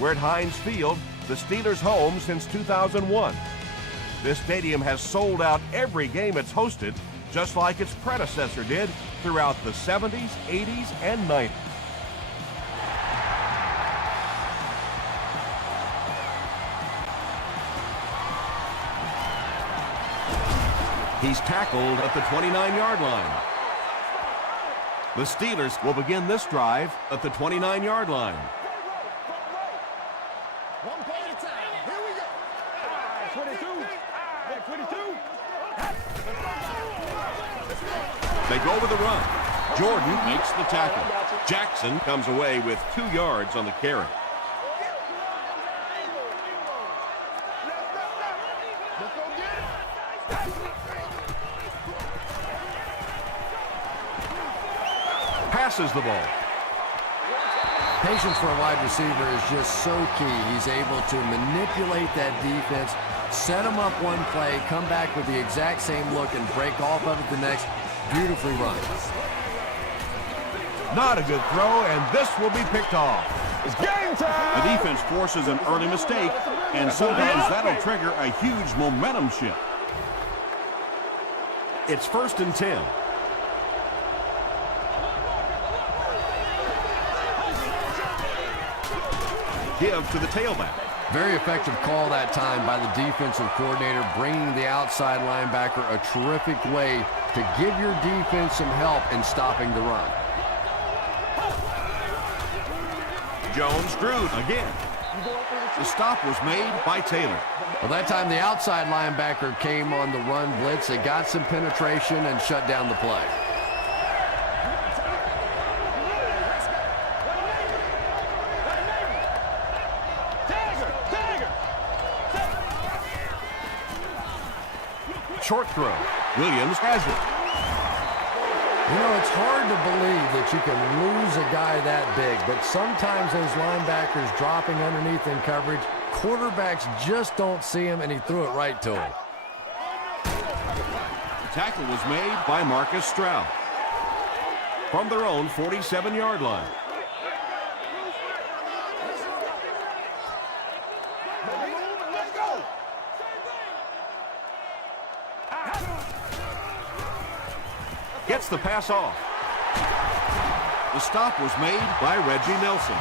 We're at Heinz Field, the Steelers' home since 2001. This stadium has sold out every game it's hosted, just like its predecessor did throughout the 70s, 80s, and 90s. He's tackled at the 29-yard line. The Steelers will begin this drive at the 29-yard line. One play at a time. Here we go. 22. They go with the run. Jordan makes the tackle. Jackson comes away with 2 yards on the carry. Passes the ball. Patience for a wide receiver is just so key. He's able to manipulate that defense, set them up one play, come back with the exact same look, and break off of it the next. Beautifully run. Not a good throw, and this will be picked off. It's game time! The defense forces an early mistake, and sometimes that'll trigger a huge momentum shift. It's 1st and 10. Give to the tailback. Very effective call that time by the defensive coordinator, bringing the outside linebacker a terrific way to give your defense some help in stopping the run. Jones drew again. The stop was made by Taylor. Well, that time the outside linebacker came on the run blitz. They got some penetration and shut down the play. Short throw. Williams has it. You know, it's hard to believe that you can lose a guy that big, but sometimes those linebackers dropping underneath in coverage, quarterbacks just don't see him, and he threw it right to him. The tackle was made by Marcus Stroud. From their own 47-yard line. Gets the pass off. The stop was made by Reggie Nelson.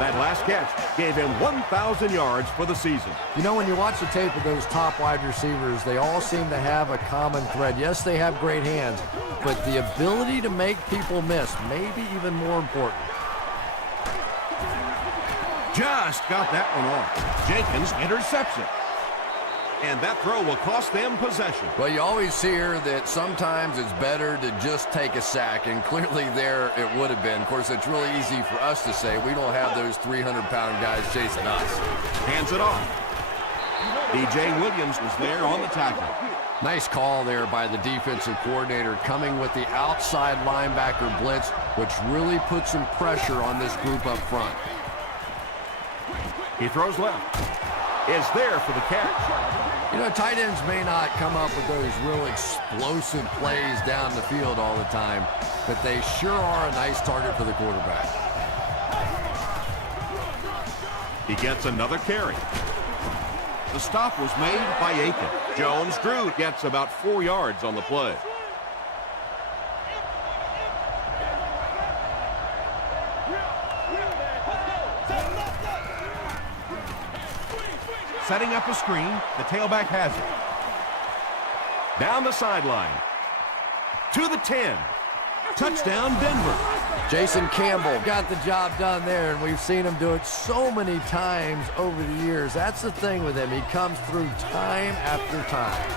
That last catch gave him 1,000 yards for the season. You know, when you watch the tape of those top wide receivers, they all seem to have a common thread. Yes, they have great hands, but the ability to make people miss may be even more important. Just got that one off. Jenkins intercepts it. And that throw will cost them possession. Well, you always hear that sometimes it's better to just take a sack, and clearly there it would have been. Of course, it's really easy for us to say. We don't have those 300-pound guys chasing us. Hands it off. DJ Williams was there on the tackle. Nice call there by the defensive coordinator, coming with the outside linebacker blitz, which really puts some pressure on this group up front. He throws left. Is there for the catch. You know, tight ends may not come up with those real explosive plays down the field all the time, but they sure are a nice target for the quarterback. He gets another carry. The stop was made by Aiken. Jones Drew gets about 4 yards on the play. Setting up a screen, the tailback has it. Down the sideline. To the 10. Touchdown, Denver. Jason Campbell got the job done there, and we've seen him do it so many times over the years. That's the thing with him. He comes through time after time.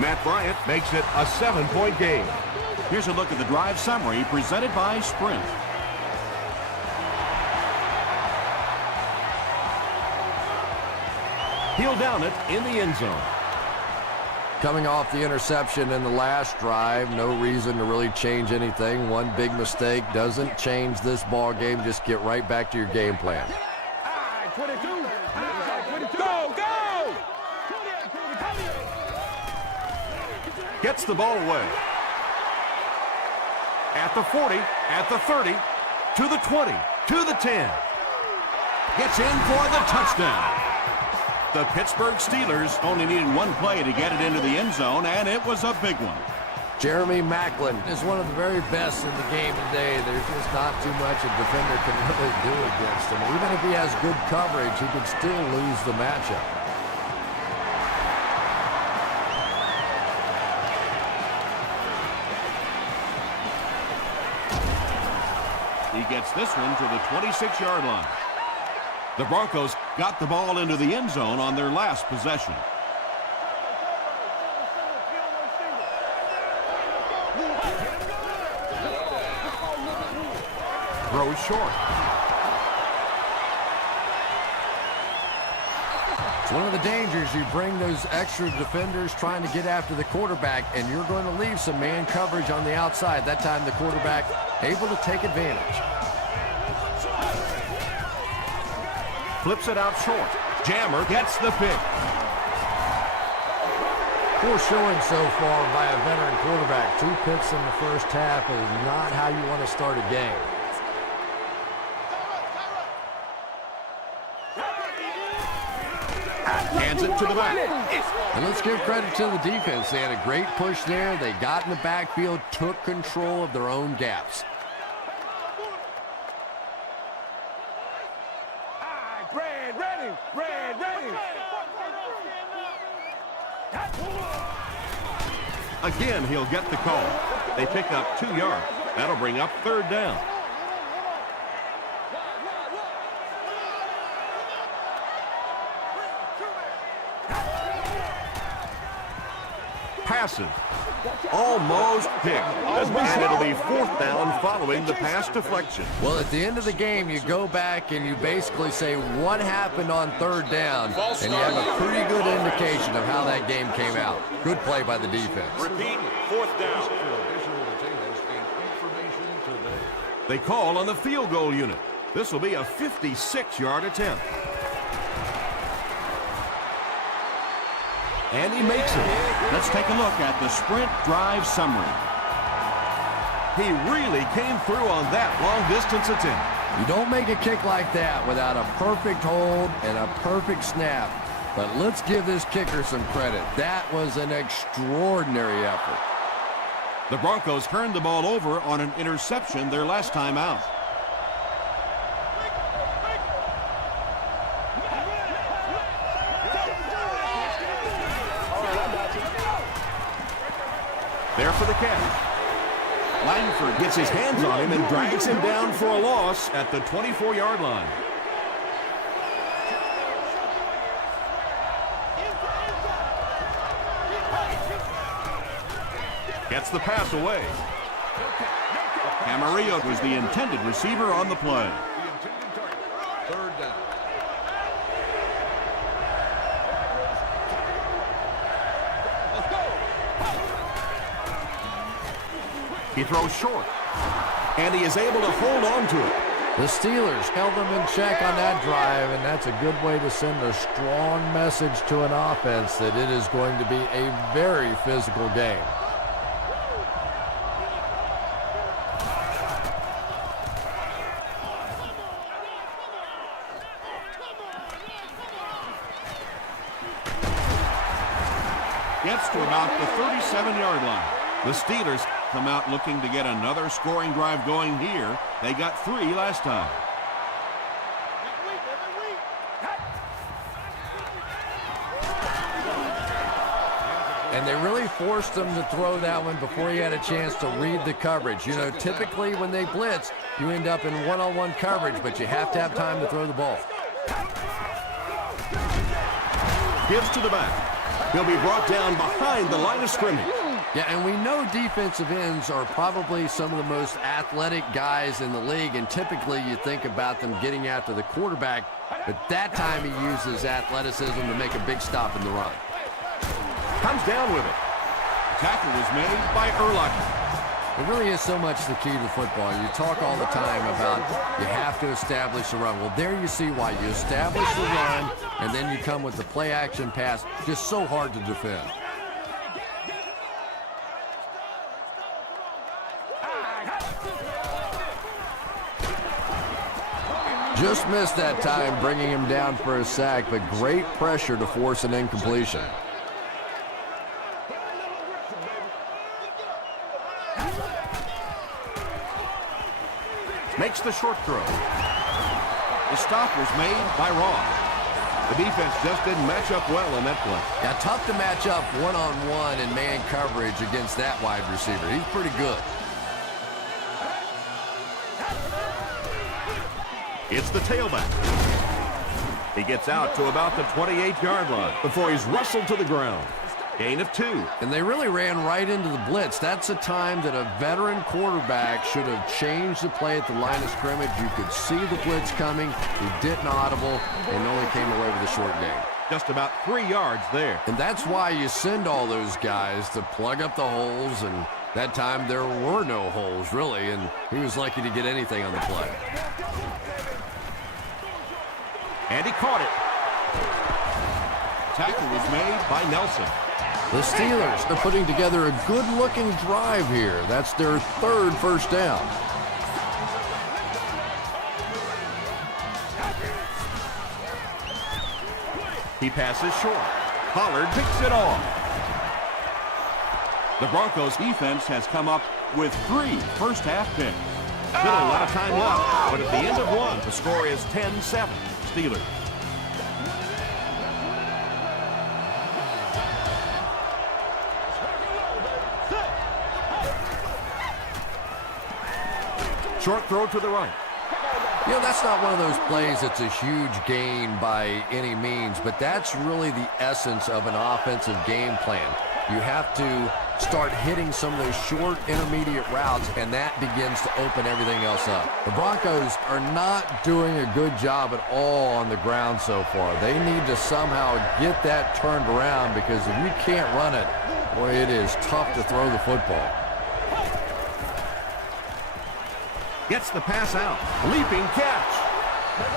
Matt Bryant makes it a 7-point game. Here's a look at the drive summary presented by Sprint. He'll down it in the end zone. Coming off the interception in the last drive, no reason to really change anything. One big mistake doesn't change this ball game. Just get right back to your game plan. 22. Go, go! Gets the ball away. At the 40, at the 30, to the 20, to the 10. gets in for the touchdown. The Pittsburgh Steelers only needed one play to get it into the end zone, and it was a big one. Jeremy Maclin is one of the very best in the game today. There's just not too much a defender can really do against him. Even if he has good coverage, he could still lose the matchup. He gets this one to the 26-yard line. The Broncos got the ball into the end zone on their last possession. Throws short. It's one of the dangers. You bring those extra defenders trying to get after the quarterback, and you're going to leave some man coverage on the outside. That time the quarterback able to take advantage. Flips it out short. Jammer gets the pick. Poor showing so far by a veteran quarterback. 2 picks in the first half is not how you want to start a game. Hands it to the back. And let's give credit to the defense. They had a great push there. They got in the backfield, took control of their own gaps. Again, he'll get the call. They pick up 2 yards. That'll bring up 3rd down. Passes. Almost picked. And it'll be 4th down following the pass deflection. Well, at the end of the game, you go back and you basically say what happened on 3rd down, and you have a pretty good indication of how that game came out. Good play by the defense. Repeat, 4th down. They call on the field goal unit. This will be a 56-yard attempt. And he makes it. Let's take a look at the sprint drive summary. He really came through on that long-distance attempt. You don't make a kick like that without a perfect hold and a perfect snap. But let's give this kicker some credit. That was an extraordinary effort. The Broncos turned the ball over on an interception their last time out. There for the catch. Langford gets his hands on him and drags him down for a loss at the 24-yard line. Gets the pass away. Camarillo was the intended receiver on the play. He throws short, and he is able to hold on to it. The Steelers held them in check on that drive, and that's a good way to send a strong message to an offense that it is going to be a very physical game. Gets to about the 37-yard line. The Steelers come out looking to get another scoring drive going here. They got 3 last time. And they really forced him to throw that one before he had a chance to read the coverage. You know, typically when they blitz, you end up in one-on-one coverage, but you have to have time to throw the ball. Gives to the back. He'll be brought down behind the line of scrimmage. Yeah, and we know defensive ends are probably some of the most athletic guys in the league, and typically you think about them getting after the quarterback, but that time he uses athleticism to make a big stop in the run. Comes down with it. Tackle was made by Urlacher. It really is so much the key to football. You talk all the time about you have to establish the run. Well, there you see why. You establish the run, and then you come with the play-action pass. Just so hard to defend. Just missed that time, bringing him down for a sack, but great pressure to force an incompletion. Makes the short throw. The stop was made by Ross. The defense just didn't match up well on that play. Yeah, tough to match up one-on-one in man coverage against that wide receiver. He's pretty good. It's the tailback. He gets out to about the 28-yard line before he's wrestled to the ground. Gain of 2. And they really ran right into the blitz. That's a time that a veteran quarterback should have changed the play at the line of scrimmage. You could see the blitz coming. He didn't audible and only came away with a short gain. Just about 3 yards there. And that's why you send all those guys to plug up the holes, and that time there were no holes, really, and he was lucky to get anything on the play. And he caught it. Tackle was made by Nelson. The Steelers are putting together a good-looking drive here. That's their 3rd first down. He passes short. Pollard picks it off. The Broncos defense has come up with 3 first-half picks. Still a lot of time left, but at the end of 1, the score is 10-7, Steelers. Short throw to the right. You know, that's not one of those plays that's a huge gain by any means, but that's really the essence of an offensive game plan. You have to start hitting some of those short intermediate routes, and that begins to open everything else up. The Broncos are not doing a good job at all on the ground so far. They need to somehow get that turned around, because if you can't run it, boy, it is tough to throw the football. Gets the pass out. Leaping catch.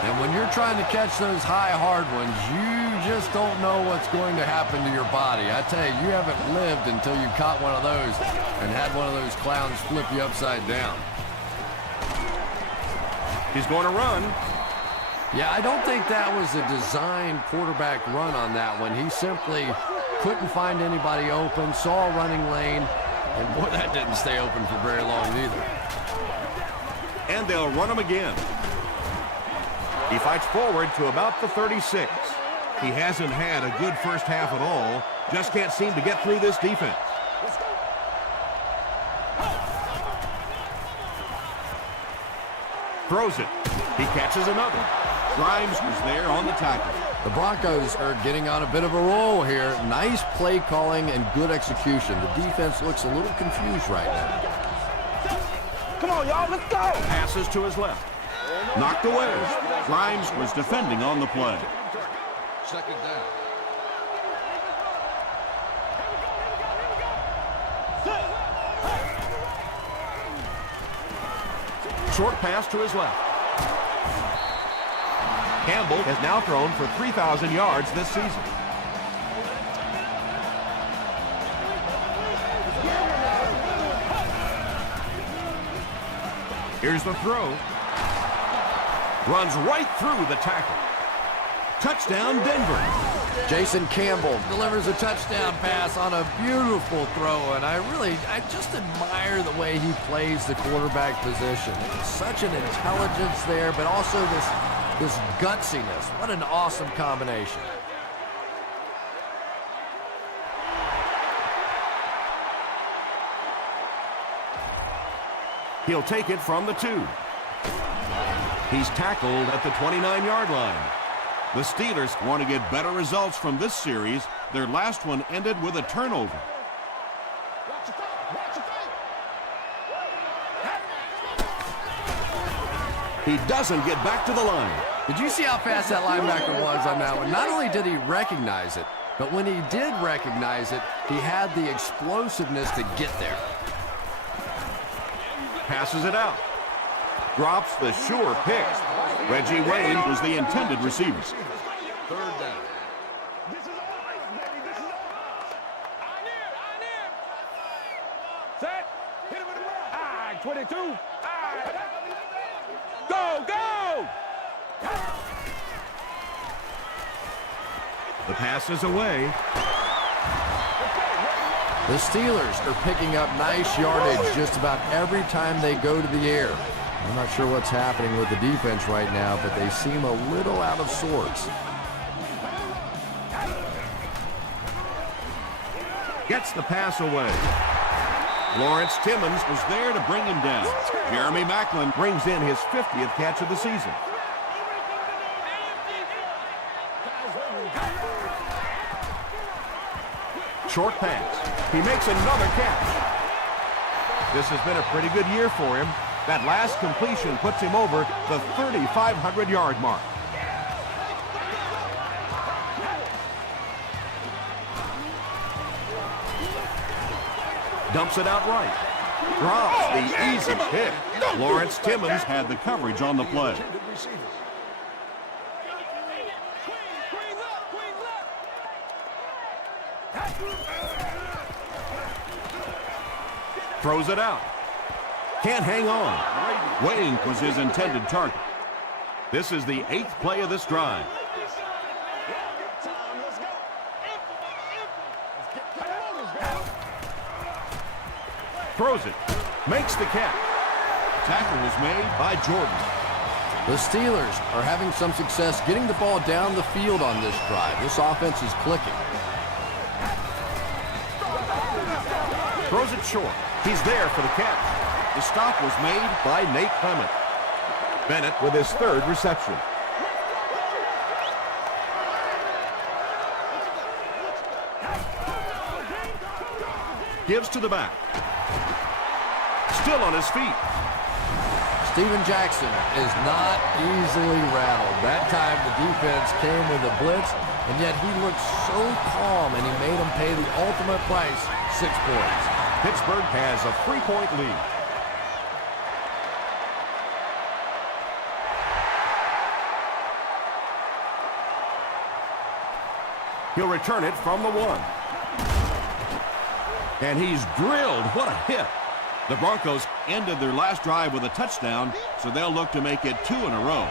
And when you're trying to catch those high, hard ones, you just don't know what's going to happen to your body. I tell you, you haven't lived until you caught one of those and had one of those clowns flip you upside down. He's going to run. Yeah, I don't think that was a designed quarterback run on that one. He simply couldn't find anybody open, saw a running lane, and boy, that didn't stay open for very long either. And they'll run him again. He fights forward to about the 36. He hasn't had a good first half at all. Just can't seem to get through this defense. Throws it. He catches another. Grimes was there on the tackle. The Broncos are getting on a bit of a roll here. Nice play calling and good execution. The defense looks a little confused right now. Come on, y'all, let's go. Passes to his left. Knocked away. Grimes was defending on the play. Second down. Short pass to his left. Campbell has now thrown for 3,000 yards this season. Here's the throw. Runs right through the tackle. Touchdown, Denver. Jason Campbell delivers a touchdown pass on a beautiful throw, and I just admire the way he plays the quarterback position. Such an intelligence there, but also this gutsiness. What an awesome combination. He'll take it from the 2. He's tackled at the 29-yard line. The Steelers want to get better results from this series. Their last one ended with a turnover. He doesn't get back to the line. Did you see how fast that linebacker was on that one? Not only did he recognize it, but when he did recognize it, he had the explosiveness to get there. Passes it out. Drops the sure pick. Reggie Wayne was the intended receiver. Third down. This is ours, baby. This is ours. I near. Set. Hit him with the run. 22. Go. The pass is away. The Steelers are picking up nice yardage just about every time they go to the air. I'm not sure what's happening with the defense right now, but they seem a little out of sorts. Gets the pass away. Lawrence Timmons was there to bring him down. Jeremy Maclin brings in his 50th catch of the season. Short pass. He makes another catch. This has been a pretty good year for him. That last completion puts him over the 3,500-yard mark. Dumps it out right. Drops the easy pick. Lawrence Timmons had the coverage on the play. Throws it out. Can't hang on. Wayne was his intended target. This is the 8th play of this drive. Throws it. Makes the catch. Tackle was made by Jordan. The Steelers are having some success getting the ball down the field on this drive. This offense is clicking. Throws it short. He's there for the catch. The stop was made by Nate Clement. Bennett with his 3rd reception. Gives to the back. Still on his feet. Steven Jackson is not easily rattled. That time the defense came with a blitz, and yet he looked so calm, and he made them pay the ultimate price, 6 points. Pittsburgh has a 3-point lead. He'll return it from the 1. And he's drilled. What a hit. The Broncos ended their last drive with a touchdown, so they'll look to make it 2 in a row.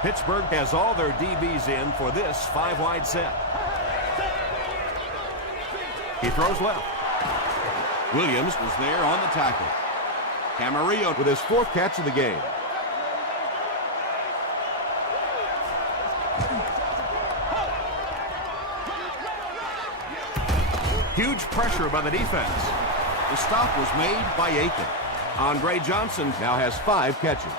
Pittsburgh has all their DBs in for this 5-wide set. He throws left. Williams was there on the tackle. Camarillo with his 4th catch of the game. Huge pressure by the defense. The stop was made by Aiken. Andre Johnson now has 5 catches.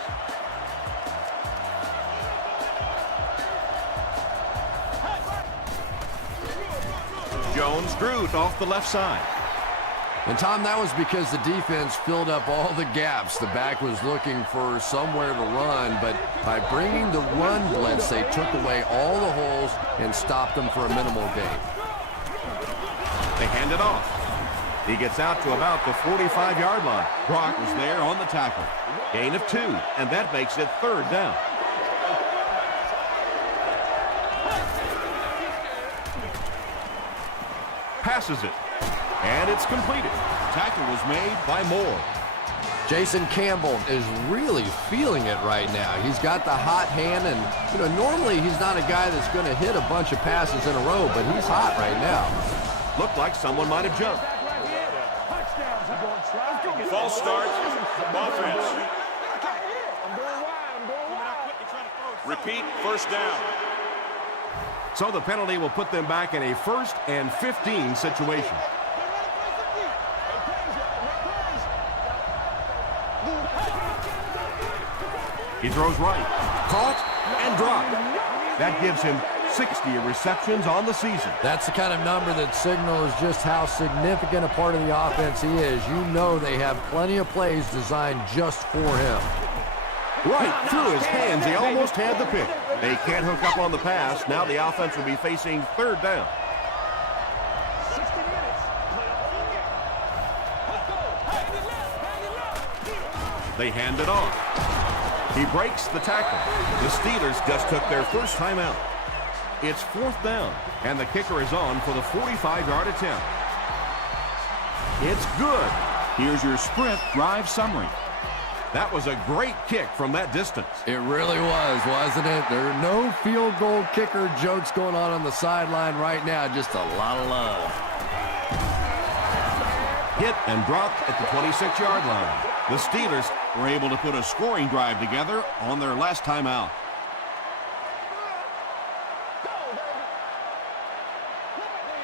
Jones-Drew off the left side. And, Tom, that was because the defense filled up all the gaps. The back was looking for somewhere to run, but by bringing the run blitz, they took away all the holes and stopped them for a minimal gain. They hand it off. He gets out to about the 45-yard line. Brock was there on the tackle. Gain of 2, and that makes it 3rd down. Passes it, and it's completed. Tackle was made by Moore. Jason Campbell is really feeling it right now. He's got the hot hand, and normally he's not a guy that's going to hit a bunch of passes in a row, but he's hot right now. Looked like someone might have jumped. False start. Offense. Repeat, 1st down. So the penalty will put them back in a 1st and 15 situation. He throws right. Caught and dropped. That gives him 60 receptions on the season. That's the kind of number that signals just how significant a part of the offense he is. You know they have plenty of plays designed just for him. Right through his hands. He almost had the pick. They can't hook up on the pass. Now the offense will be facing 3rd down. They hand it off. He breaks the tackle. The Steelers just took their first time out. It's 4th down, and the kicker is on for the 45-yard attempt. It's good. Here's your sprint drive summary. That was a great kick from that distance. It really was, wasn't it? There are no field goal kicker jokes going on the sideline right now. Just a lot of love. Hit and dropped at the 26-yard line. The Steelers were able to put a scoring drive together on their last time out.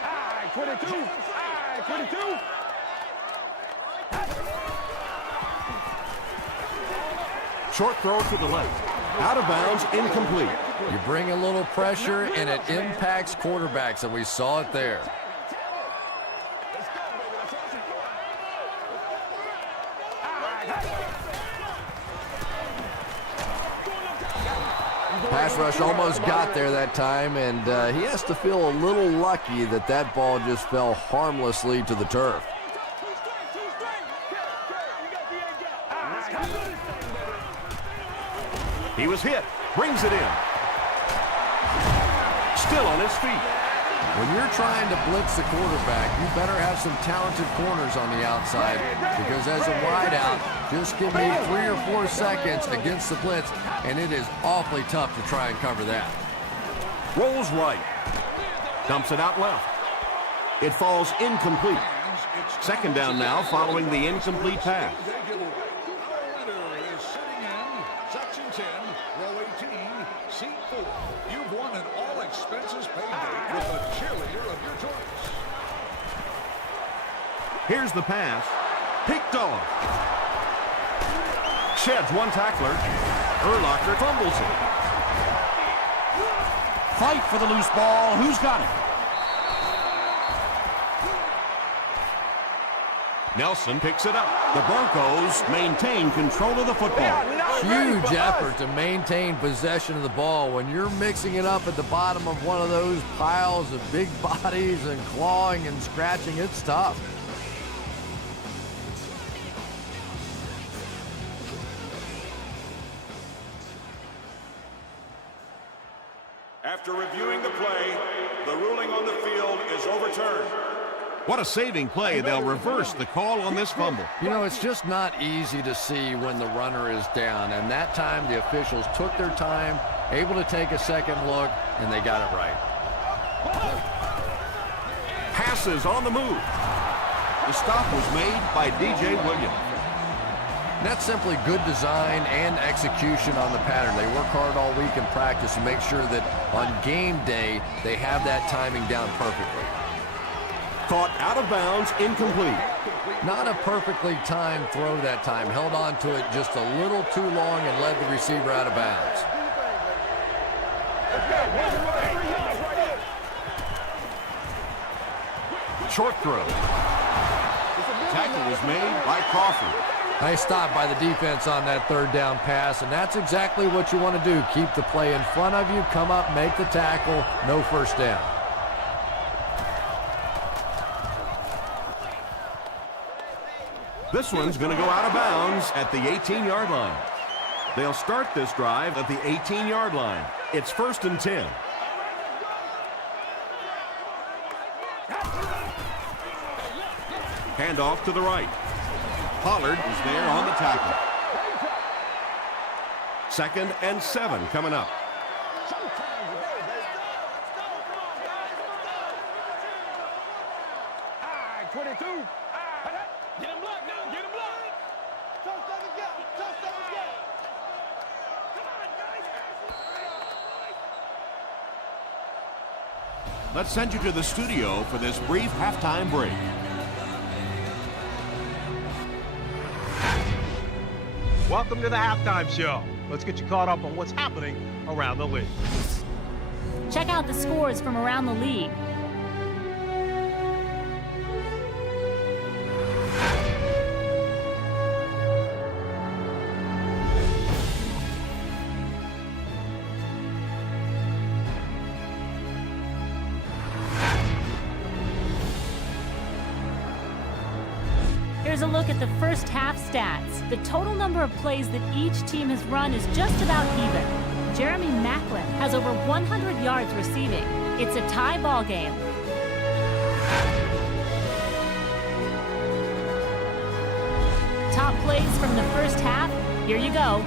I 22. I 22. Short throw to the left. Out of bounds, incomplete. You bring a little pressure, and it impacts quarterbacks, and we saw it there. Pass rush almost got there that time, and he has to feel a little lucky that that ball just fell harmlessly to the turf. He was hit. Brings it in. Still on his feet. When you're trying to blitz the quarterback, you better have some talented corners on the outside, because as a wideout, just give me 3 or 4 seconds against the blitz, and it is awfully tough to try and cover that. Rolls right. Dumps it out left. It falls incomplete. Second down now following the incomplete pass. Section 10, row 18, seat 4. You've won an all-expenses paid date with a cheerleader of your choice. Here's the pass. Picked off. Sheds one tackler. Urlacher fumbles it. Fight for the loose ball. Who's got it? Nelson picks it up. The Broncos maintain control of the football. Huge effort to maintain possession of the ball. When you're mixing it up at the bottom of one of those piles of big bodies and clawing and scratching, it's tough. After reviewing the play, the ruling on the field is overturned. What a saving play. They'll reverse the call on this fumble. You know, it's just not easy to see when the runner is down, and that time the officials took their time, able to take a second look, and they got it right. Passes on the move. The stop was made by DJ Williams. And that's simply good design and execution on the pattern. They work hard all week in practice to make sure that on game day they have that timing down perfectly. Caught out of bounds, incomplete. Not a perfectly timed throw that time. Held on to it just a little too long and led the receiver out of bounds. Short throw. Tackle was made by Crawford. Nice stop by the defense on that third down pass, and that's exactly what you want to do. Keep the play in front of you, come up, make the tackle, no first down. This one's going to go out of bounds at the 18-yard line. They'll start this drive at the 18-yard line. It's 1st and 10. Handoff to the right. Pollard is there on the tackle. 2nd and 7 coming up. I 22. Get him blocked now. Get him blocked. Come on, guys. Let's send you to the studio for this brief halftime break. Welcome to the halftime show. Let's get you caught up on what's happening around the league. Check out the scores from around the league. Here's a look at the first half stats. The total number of plays that each team has run is just about even. Jeremy Maclin has over 100 yards receiving. It's a tie ball game. Top plays from the first half, Here you go.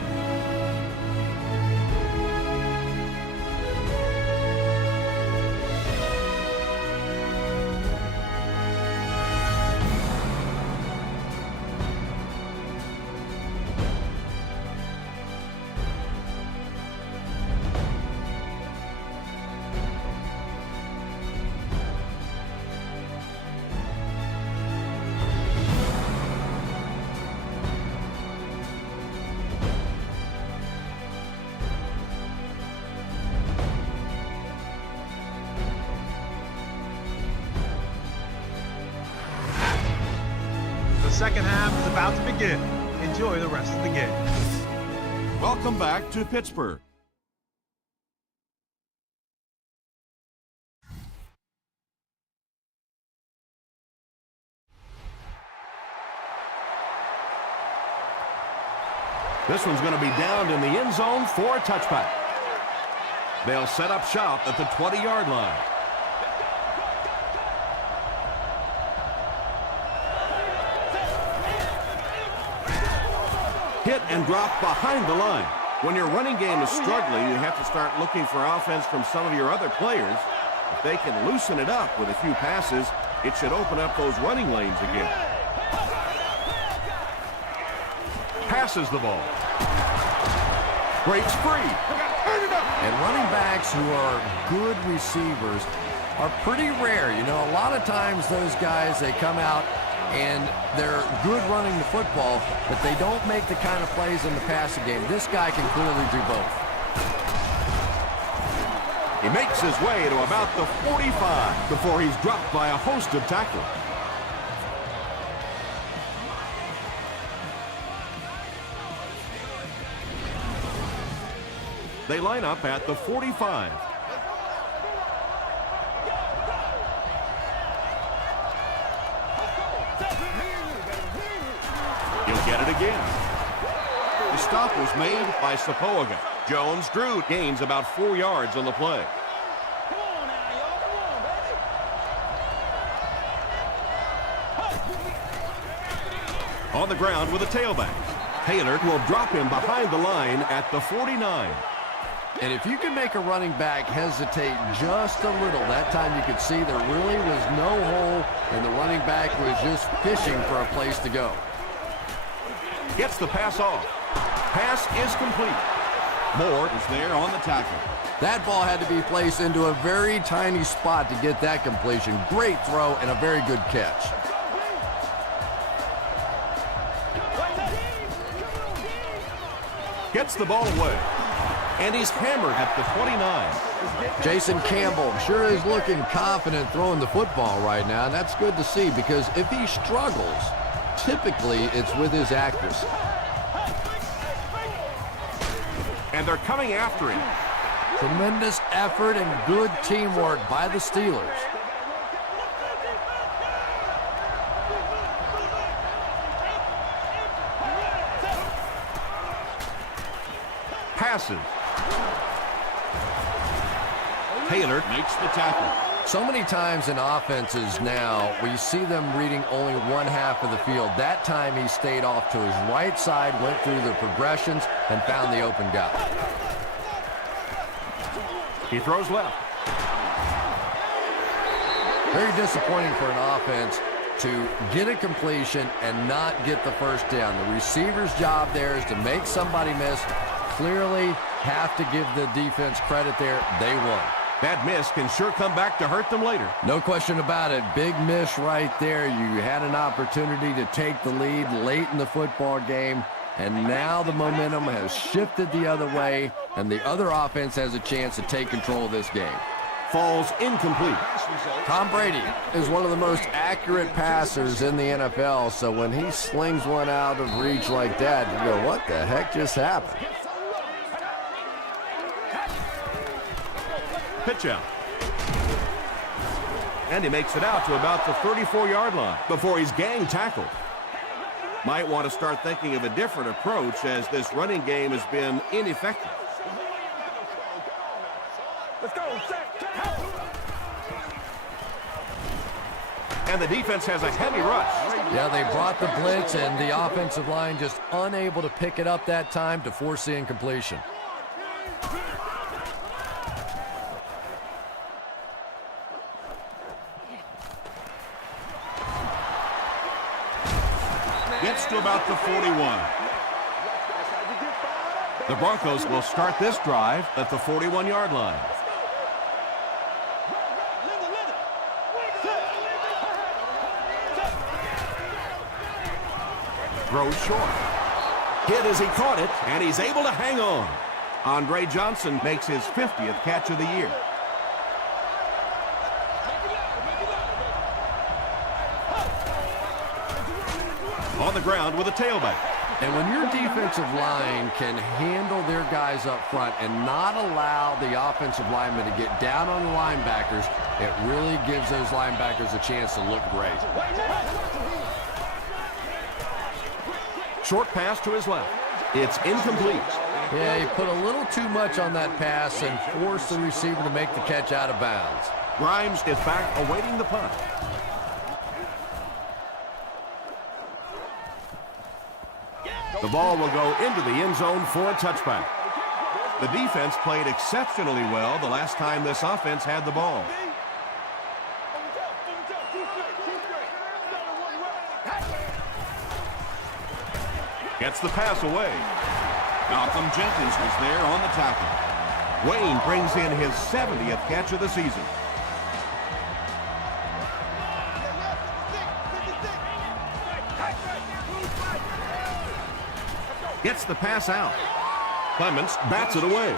The second half is about to begin. Enjoy the rest of the game. Welcome back to Pittsburgh. This one's going to be downed in the end zone for a touchback. They'll set up shop at the 20-yard line. Hit and drop behind the line. When your running game is struggling, you have to start looking for offense from some of your other players. If they can loosen it up with a few passes, it should open up those running lanes again. Passes the ball. Breaks free. And running backs who are good receivers are pretty rare. You know, a lot of times those guys, they come out and they're good running the football, but they don't make the kind of plays in the passing game. This guy can clearly do both. He makes his way to about the 45 before he's dropped by a host of tacklers. They line up at the 45. He'll get it again. The stop was made by Sapoaga. Jones-Drew gains about 4 yards on the play. On the ground with a tailback. Taylor will drop him behind the line at the 49. And if you can make a running back hesitate just a little, that time you could see there really was no hole, and the running back was just fishing for a place to go. Gets the pass off. Pass is complete. Moore is there on the tackle. That ball had to be placed into a very tiny spot to get that completion. Great throw and a very good catch. Gets the ball away. And he's hammered at the 29. Jason Campbell sure is looking confident throwing the football right now, and that's good to see because if he struggles, typically it's with his accuracy. And they're coming after him. Tremendous effort and good teamwork by the Steelers. Passes. Taylor Makes the tackle. So many times in offenses now, we see them reading only one half of the field. That time he stayed off to his right side, went through the progressions, and found the open guy. He throws left. Very disappointing for an offense to get a completion and not get the first down. The receiver's job there is to make somebody miss. Clearly have to give the defense credit there. They won. That miss can sure come back to hurt them later. No question about it. Big miss right there. You had an opportunity to take the lead late in the football game, and now the momentum has shifted the other way, and the other offense has a chance to take control of this game. Falls incomplete. Tom Brady is one of the most accurate passers in the NFL, so when he slings one out of reach like that, you go, what the heck just happened? Pitch out. And he makes it out to about the 34-yard line before he's gang tackled. Might want to start thinking of a different approach as this running game has been ineffective. Let's go. And the defense has a heavy rush. Yeah, they brought the blitz, and the offensive line just unable to pick it up that time to force the incompletion. Gets to about the 41. The Broncos will start this drive at the 41-yard line. Throws short. Hit as he caught it, and he's able to hang on. Andre Johnson makes his 50th catch of the year. On the ground with a tailback. And when your defensive line can handle their guys up front and not allow the offensive linemen to get down on the linebackers, it really gives those linebackers a chance to look great. Short pass to his left. It's incomplete. Yeah, he put a little too much on that pass and forced the receiver to make the catch out of bounds. Grimes is back awaiting the punt. The ball will go into the end zone for a touchback. The defense played exceptionally well the last time this offense had the ball. Gets the pass away. Malcolm Jenkins was there on the tackle. Wayne brings in his 70th catch of the season. Gets the pass out. Clements bats it away.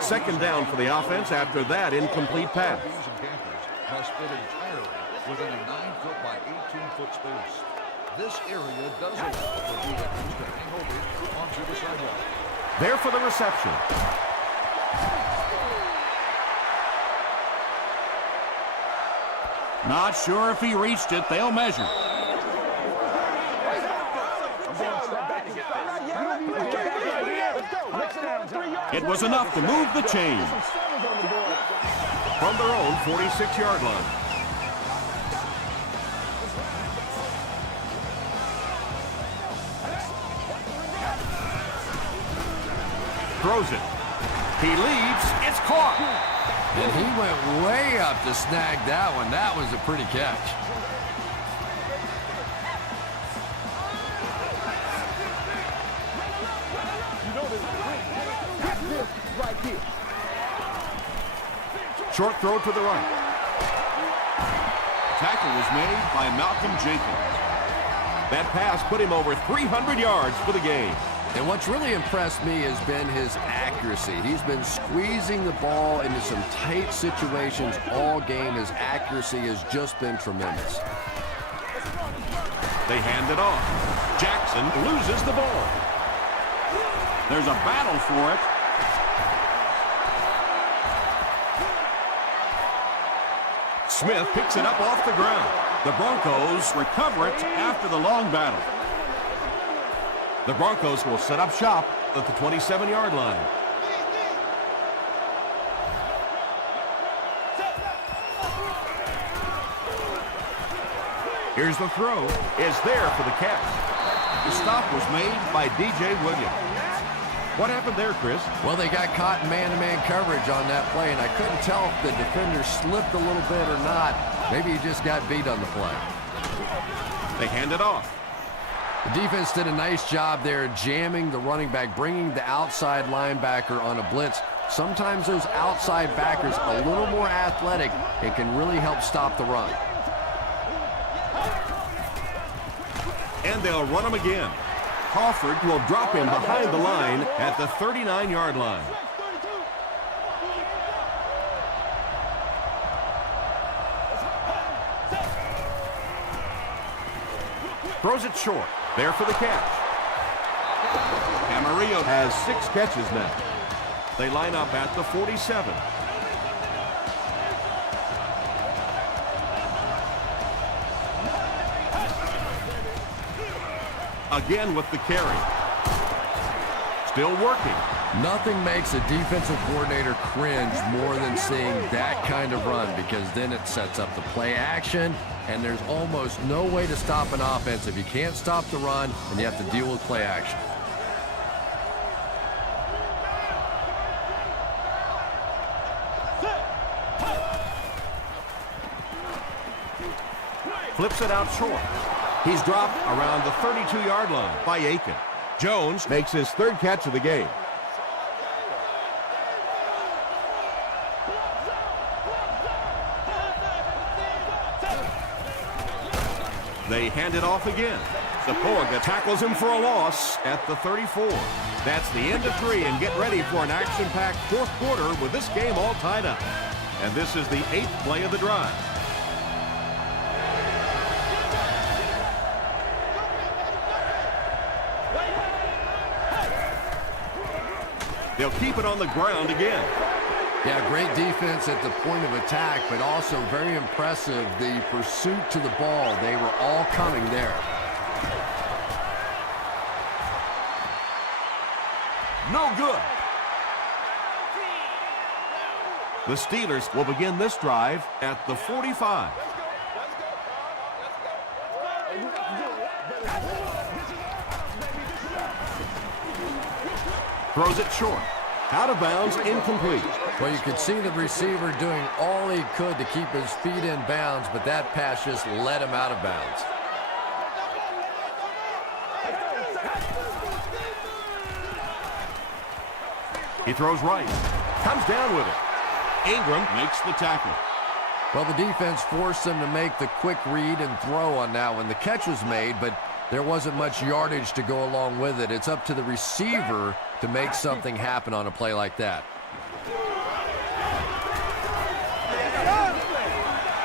Second down for the offense after that incomplete pass. Must fit entirely within a 9-foot by 18-foot space. This area does allow for vehicles to hang over onto the sidewalk. There for the reception. Not sure if he reached it. They'll measure. It was enough to move the chain. From their own 46-yard line. Throws it. He leaves. It's caught. And he went way up to snag that one. That was a pretty catch. Short throw to the right. Tackle was made by Malcolm Jenkins. That pass put him over 300 yards for the game. And what's really impressed me has been his accuracy. He's been squeezing the ball into some tight situations all game. His accuracy has just been tremendous. They hand it off. Jackson loses the ball. There's a battle for it. Smith picks it up off the ground. The Broncos recover it after the long battle. The Broncos will set up shop at the 27-yard line. Here's the throw. Is there for the catch. The stop was made by DJ Williams. What happened there, Chris? Well, they got caught in man-to-man coverage on that play, and I couldn't tell if the defender slipped a little bit or not. Maybe he just got beat on the play. They hand it off. The defense did a nice job there jamming the running back, bringing the outside linebacker on a blitz. Sometimes those outside backers a little more athletic and can really help stop the run. And they'll run him again. Crawford will drop him behind the line at the 39-yard line. Throws it short. There for the catch. Camarillo has 6 catches now. They line up at the 47. Again with the carry. Still working. Nothing makes a defensive coordinator cringe more than seeing that kind of run, because then it sets up the play action, and there's almost no way to stop an offense if you can't stop the run and you have to deal with play action. Flips it out short. He's dropped around the 32-yard line by Aiken. Jones makes his third catch of the game. They hand it off again. Zapoga tackles him for a loss at the 34. That's the end of 3, and get ready for an action-packed fourth quarter with this game all tied up. And this is the 8th play of the drive. They'll keep it on the ground again. Yeah, great defense at the point of attack, but also very impressive the pursuit to the ball. They were all coming there. No good. The Steelers will begin this drive at the 45. Throws it short. Out of bounds, incomplete. Well, you could see the receiver doing all he could to keep his feet in bounds, but that pass just let him out of bounds. He throws right. Comes down with it. Ingram makes the tackle. Well, the defense forced them to make the quick read and throw on that one. The catch was made, but there wasn't much yardage to go along with it. It's up to the receiver to make something happen on a play like that.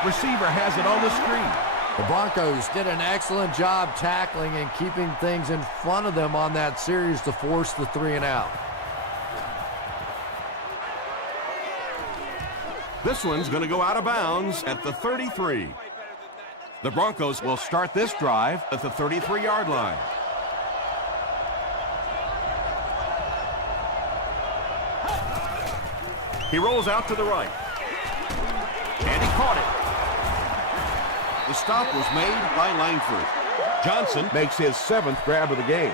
Receiver has it on the screen. The Broncos did an excellent job tackling and keeping things in front of them on that series to force the 3-and-out. This one's going to go out of bounds at the 33. The Broncos will start this drive at the 33-yard line. He rolls out to the right. And he caught it. The stop was made by Langford. Johnson makes his 7th grab of the game.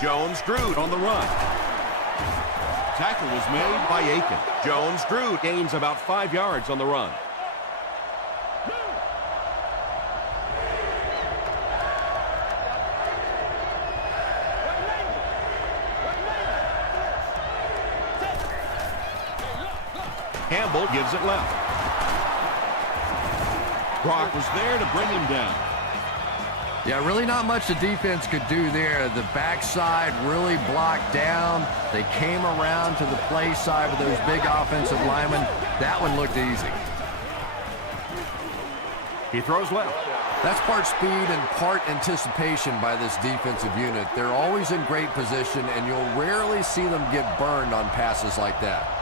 Jones-Drew on the run. Tackle was made by Aiken. Jones-Drew gains about 5 yards on the run. Campbell gives it left. Brock was there to bring him down. Yeah, really not much the defense could do there. The backside really blocked down. They came around to the play side with those big offensive linemen. That one looked easy. He throws left. That's part speed and part anticipation by this defensive unit. They're always in great position, and you'll rarely see them get burned on passes like that.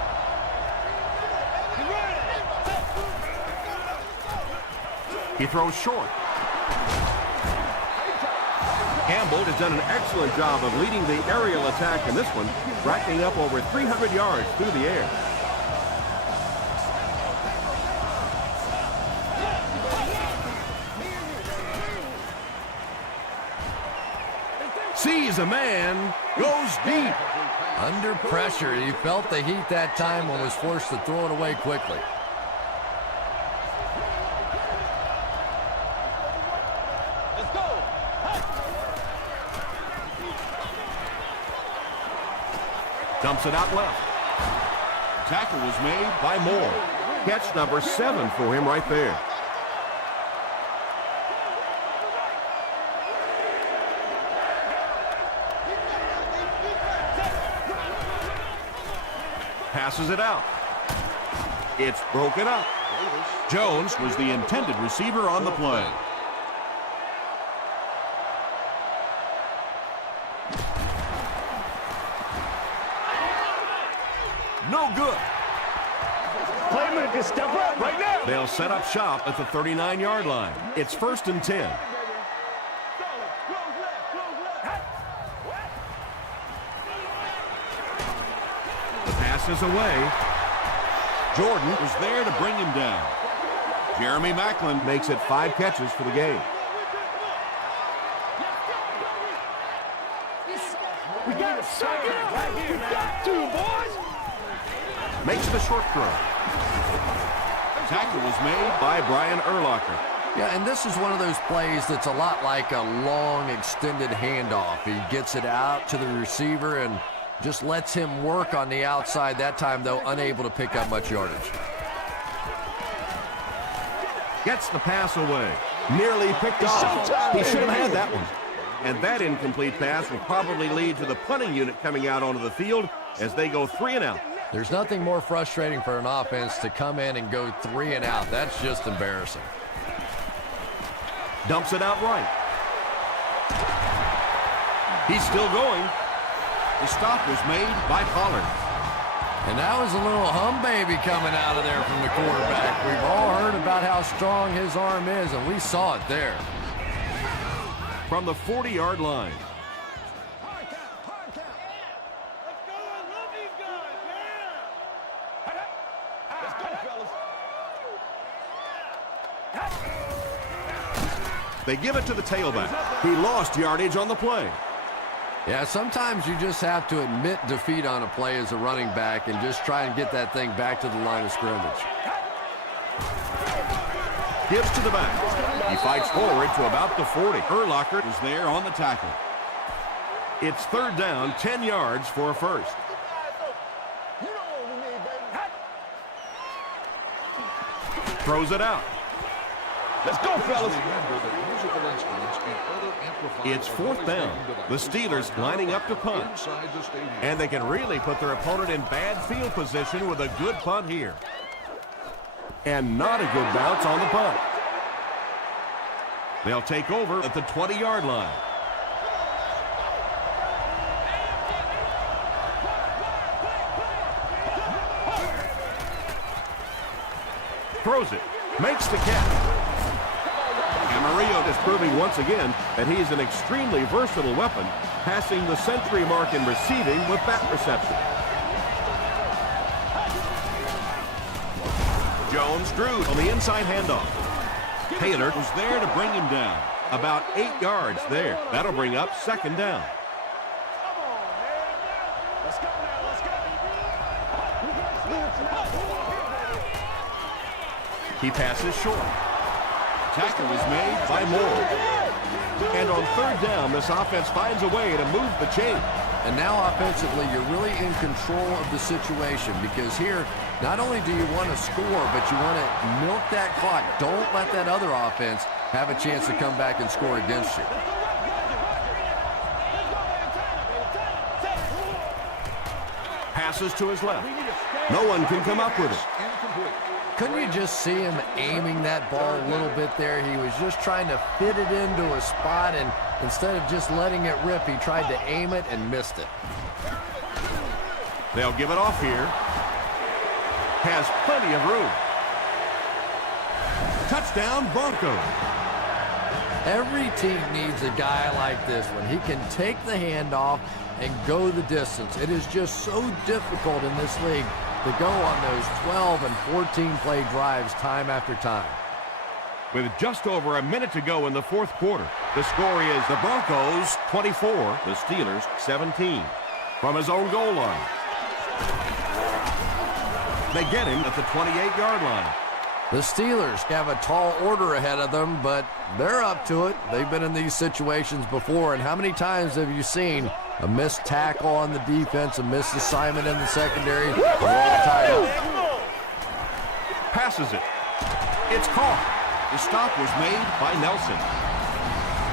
He throws short. Campbell has done an excellent job of leading the aerial attack in this one, racking up over 300 yards through the air. Sees a man, goes deep. Under pressure, he felt the heat that time and was forced to throw it away quickly. Dumps it out left. Tackle was made by Moore. Catch number 7 for him right there. Passes it out. It's broken up. Jones was the intended receiver on the play. No good. Play him in can step up right now. They'll set up shop at the 39-yard line. It's 1st and 10. The pass is away. Jordan was there to bring him down. Jeremy Maclin Makes it 5 catches for the game. We got a second. We got 2, boys. Makes the short throw. tackle was made by Brian Urlacher. Yeah, and this is one of those plays that's a lot like a long, extended handoff. He gets it out to the receiver and just lets him work on the outside. That time, though, unable to pick up much yardage. Gets the pass away. Nearly picked off. He should have had that one. And that incomplete pass will probably lead to the punting unit coming out onto the field as they go 3 and out. There's nothing more frustrating for an offense to come in and go 3 and out. That's just embarrassing. Dumps it out right. He's still going. The stop was made by Pollard. And that was a little hum baby coming out of there from the quarterback. We've all heard about how strong his arm is, and we saw it there. From the 40-yard line. They give it to the tailback. He lost yardage on the play. Yeah, sometimes you just have to admit defeat on a play as a running back and just try and get that thing back to the line of scrimmage. Gives to the back. He fights forward to about the 40. Urlacher was there on the tackle. It's 3rd down, 10 yards for a first. Throws it out. Let's go, fellas. It's 4th down. The Steelers lining up to punt. And they can really put their opponent in bad field position with a good punt here. And not a good bounce on the punt. They'll take over at the 20-yard line. Throws it. Makes the catch. Camarillo is proving once again that he's an extremely versatile weapon, passing the century mark in receiving with that reception. Jones drew on the inside handoff. Taylor Was there to bring him down. about 8 yards there. That'll bring up 2nd down. He passes short. Tackle was made By Moore. And on 3rd down, this offense finds a way to move the chain. And now offensively, you're really in control of the situation because here, not only do you want to score, but you want to milk that clock. Don't let that other offense have a chance to come back and score against you. Passes to his left. No one can come up with it. Couldn't you just see him aiming that ball a little bit there? He was just trying to fit it into a spot, and instead of just letting it rip, he tried to aim it and missed it. They'll give it off here. Has plenty of room. Touchdown, Broncos. Every team needs a guy like this one. He can take the handoff and go the distance. It is just so difficult in this league to go on those 12 and 14 play drives time after time. With just over a minute to go in the 4th quarter, the score is the Broncos 24, the Steelers 17. From his own goal line. They get him at the 28-yard line. The Steelers have a tall order ahead of them, but they're up to it. They've been in these situations before, and how many times have you seen a missed tackle on the defense, a missed assignment in the secondary? They're all tied up. Passes it. It's caught. The stop was made by Nelson.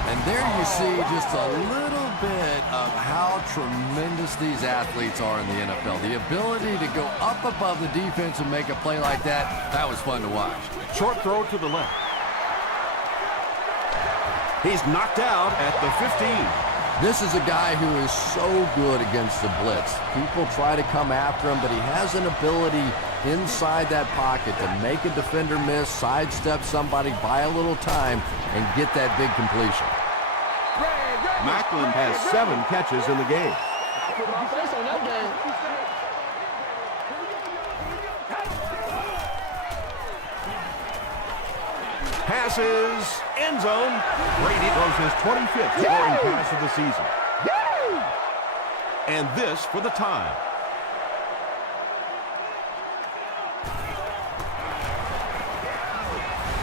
And there you see just a little bit of how tremendous these athletes are in the NFL. The ability to go up above the defense and make a play like that, that was fun to watch. Short throw to the left. He's knocked out at the 15. This is a guy who is so good against the blitz. People try to come after him, but he has an ability inside that pocket to make a defender miss, sidestep somebody, buy a little time, and get that big completion. Macklin has 7 catches in the game. Passes, end zone. Brady throws his 25th scoring pass of the season. And this for the tie.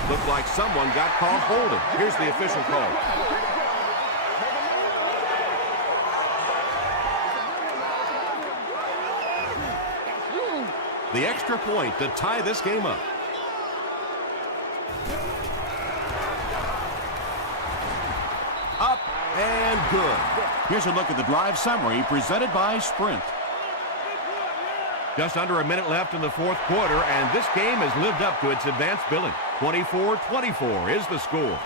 Looked like someone got caught holding. Here's the official call. The extra point to tie this game up. Up and good. Here's a look at the drive summary presented by Sprint. Just under a minute left in the fourth quarter, and this game has lived up to its advanced billing. 24-24 is the score.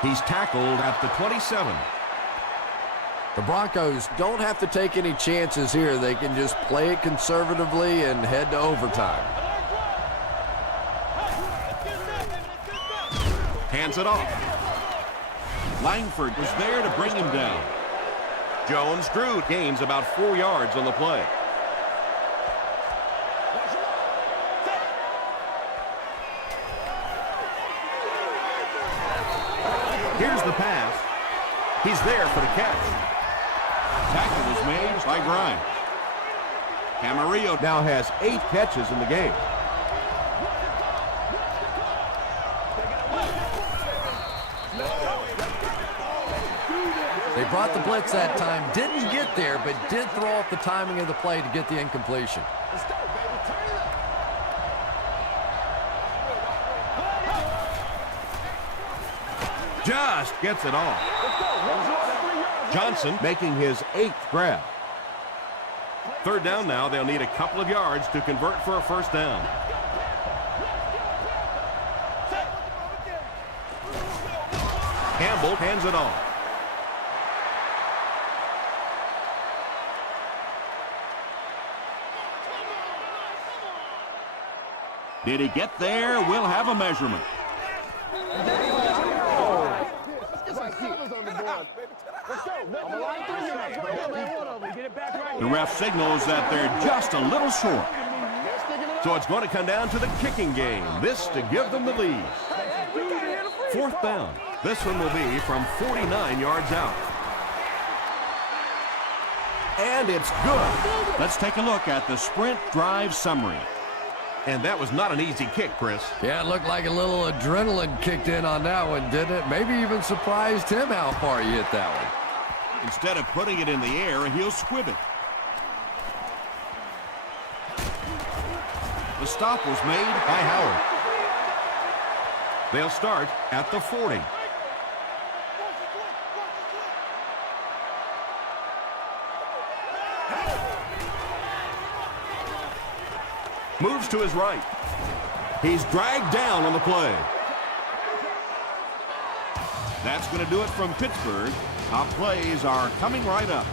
He's tackled at the 27. The Broncos don't have to take any chances here. They can just play it conservatively and head to overtime. Hands it off. Langford was there to bring him down. Jones Drew gains about 4 yards on the play. Here's the pass. He's there for the catch. Tackle was made by Grimes. Camarillo Now has 8 catches in the game. They brought the blitz that time, didn't get there, but did throw off the timing of the play to get the incompletion. Just gets it off. Johnson making his 8th grab. Third down now. They'll need a couple of yards to convert for a first down. Campbell hands it off. Did he get there? We'll have a measurement. The ref signals that they're just a little short. So it's going to come down to the kicking game. This to give them the lead. Fourth down. This one will be from 49 yards out. And it's good. Let's take a look at the Sprint drive summary. And that was not an easy kick, Chris. Yeah, it looked like a little adrenaline kicked in on that one, didn't it? Maybe even surprised him how far he hit that one. Instead of putting it in the air, he'll squib it. The stop was made By Howard. They'll start at the 40. Moves to his right. He's dragged down on the play. That's going to do it from Pittsburgh. Top plays are coming right up.